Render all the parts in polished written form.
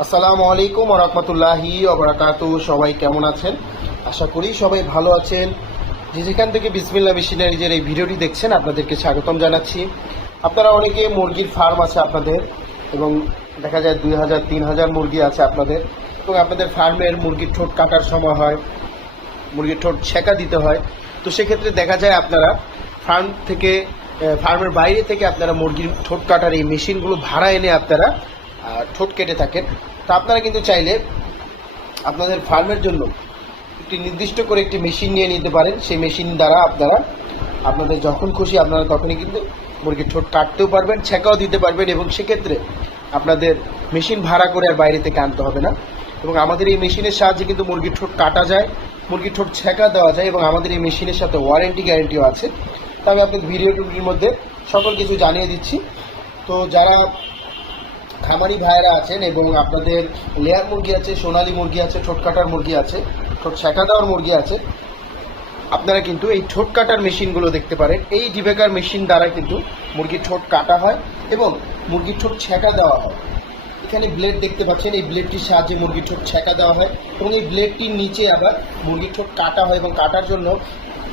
আসসালামু আলাইকুম ওয়া রাহমাতুল্লাহি ওয়া বারাকাতুহু। সবাই কেমন আছেন? আশা করি সবাই ভালো আছেন। যে যেখান থেকে বিসমিল্লাহ মেশিনারিজের এই ভিডিওটি দেখছেন আপনাদেরকে স্বাগতম জানাচ্ছি। আপনারা অনেকে মুরগির ফার্ম আছে আপনাদের, এবং দেখা যায় 2000-3000 মুরগি আছে আপনাদের, এবং আপনাদের ফার্মের মুরগির ঠোঁট কাটার সময় হয়, মুরগির ঠোঁট ছেঁকা দিতে হয়। তো সেক্ষেত্রে দেখা যায় আপনারা ফার্মের বাইরে থেকে আপনারা মুরগির ঠোঁট কাটার এই মেশিনগুলো ভাড়া এনে আপনারা ঠোঁট কেটে থাকেন। তো আপনারা কিন্তু চাইলে আপনাদের ফার্মের জন্য একটি নির্দিষ্ট করে একটি মেশিন নিয়ে নিতে পারেন। সেই মেশিন দ্বারা আপনারা আপনাদের যখন খুশি আপনারা তখনই কিন্তু মুরগির ঠোঁট কাটতেও পারবেন, ছেঁকাও দিতে পারবেন, এবং সেক্ষেত্রে আপনাদের মেশিন ভাড়া করে আর বাইরে থেকে আনতে হবে না। এবং আমাদের এই মেশিনের সাহায্যে কিন্তু মুরগির ঠোঁট কাটা যায়, মুরগির ঠোঁট ছেঁকা দেওয়া যায়, এবং আমাদের এই মেশিনের সাথে ওয়ারেন্টি গ্যারেন্টিও আছে। তো আমি আপনাদের ভিডিওটির মধ্যে সকল কিছু জানিয়ে দিচ্ছি। তো যারা খামারি ভাইয়েরা আছেন এবং আপনাদের লেয়ার মুরগি আছে, সোনালী মুরগি আছে, ঠোঁট কাটার মুরগি আছে, ঠোঁট ছেঁকা দেওয়ার মুরগি আছে, আপনারা কিন্তু এই ঠোঁট কাটার মেশিনগুলো দেখতে পারেন। এই ডিবেকার মেশিন দ্বারা কিন্তু মুরগির ঠোঁট কাটা হয় এবং মুরগির ঠোঁট ছেঁকা দেওয়া হয়। এখানে ব্লেড দেখতে পাচ্ছেন, এই ব্লেডটির সাহায্যে মুরগির ঠোঁট ছেঁকা দেওয়া হয়, এবং এই ব্লেডটির নিচে আবার মুরগির ঠোঁট কাটা হয়, এবং কাটার জন্য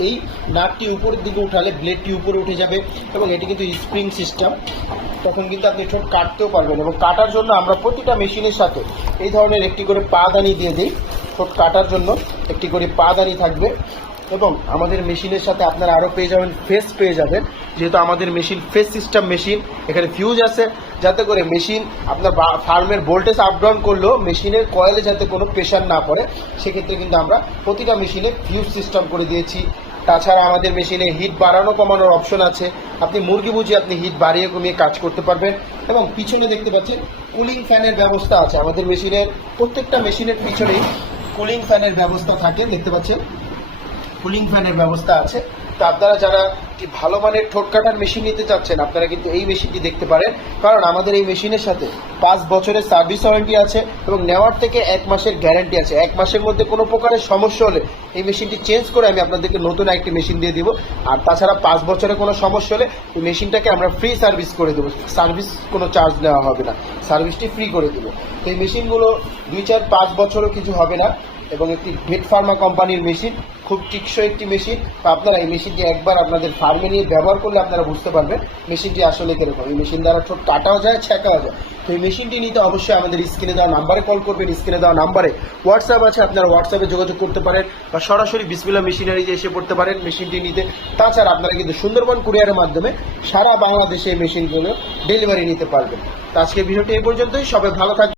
এই নাটটি উপরের দিকে উঠালে ব্লেডটি উপরে উঠে যাবে, এবং এটি কিন্তু স্প্রিং সিস্টেম, তখন কিন্তু আপনি ঠোঁট কাটতেও পারবেন। এবং কাটার জন্য আমরা প্রতিটা মেশিনের সাথে এই ধরনের একটি করে পাদানি দিয়ে দিই। ঠোঁট কাটার জন্য একটি করে পাদানি থাকবে, এবং আমাদের মেশিনের সাথে আপনারা আরও পেয়ে যাবেন ফেস পেয়ে যাবেন, যেহেতু আমাদের মেশিন ফেস সিস্টেম মেশিন। এখানে ফিউজ আছে, যাতে করে মেশিন আপনার ফার্মের ভোল্টেজ আপ ডাউন করলেও মেশিনের কয়েলে যাতে কোনো প্রেশার না পড়ে, সেক্ষেত্রে কিন্তু আমরা প্রতিটা মেশিনে ফিউজ সিস্টেম করে দিয়েছি। তাছাড়া আমাদের মেশিনে হিট বাড়ানো কমানোর অপশন আছে, আপনি মুরগি বুঝে আপনি হিট বাড়িয়ে কমিয়ে কাজ করতে পারবেন। এবং পিছনে দেখতে পাচ্ছেন কুলিং ফ্যানের ব্যবস্থা আছে আমাদের মেশিনের, প্রত্যেকটা মেশিনের পিছনেই কুলিং ফ্যানের ব্যবস্থা থাকে, দেখতে পাচ্ছেন কুলিং ফ্যানের ব্যবস্থা আছে। তো আপনারা যারা ভালো মানের ঠোঁট কাটার মেশিন নিতে চাচ্ছেন আপনারা কিন্তু এই মেশিনটি দেখতে পারেন, কারণ আমাদের এই মেশিনের সাথে 5 বছরের সার্ভিস ওয়ারেন্টি আছে, এবং নেওয়ার থেকে 1 মাসের গ্যারান্টি আছে। 1 মাসের মধ্যে কোনো প্রকারের সমস্যা হলে এই মেশিনটি চেঞ্জ করে আমি আপনাদেরকে নতুন একটি মেশিন দিয়ে দিব। আর তাছাড়া 5 বছরের কোনো সমস্যা হলে এই মেশিনটাকে আমরা ফ্রি সার্ভিস করে দেবো, সার্ভিস কোনো চার্জ নেওয়া হবে না, সার্ভিসটি ফ্রি করে দেবো। তো এই মেশিনগুলো 2, 4, 5 বছরও কিছু হবে না, এবং একটি ভেট ফার্মা কোম্পানির মেশিন, খুব টিকসই একটি মেশিন। তো আপনারা এই মেশিনটি একবার আপনাদের ফার্মে নিয়ে ব্যবহার করলে আপনারা বুঝতে পারবেন মেশিনটি আসলে কীরকম। এই মেশিন দ্বারা ঠোঁট কাটাও যায়, ছেঁকাও যায়। তো এই মেশিনটি নিতে অবশ্যই আমাদের স্ক্রিনে দেওয়া নাম্বারে কল করবেন। স্ক্রিনে দেওয়া নাম্বারে হোয়াটসঅ্যাপ আছে, আপনারা হোয়াটসঅ্যাপে যোগাযোগ করতে পারেন, বা সরাসরি বিসমিল্লাহ মেশিনারিজে এসে পড়তে পারেন মেশিনটি নিতে। তাছাড়া আপনারা কিন্তু সুন্দরবন কুরিয়ারের মাধ্যমে সারা বাংলাদেশে এই মেশিনগুলো ডেলিভারি নিতে পারবেন। তো আজকে ভিডিওটি এই পর্যন্তই। সবাই ভালো থাকবেন।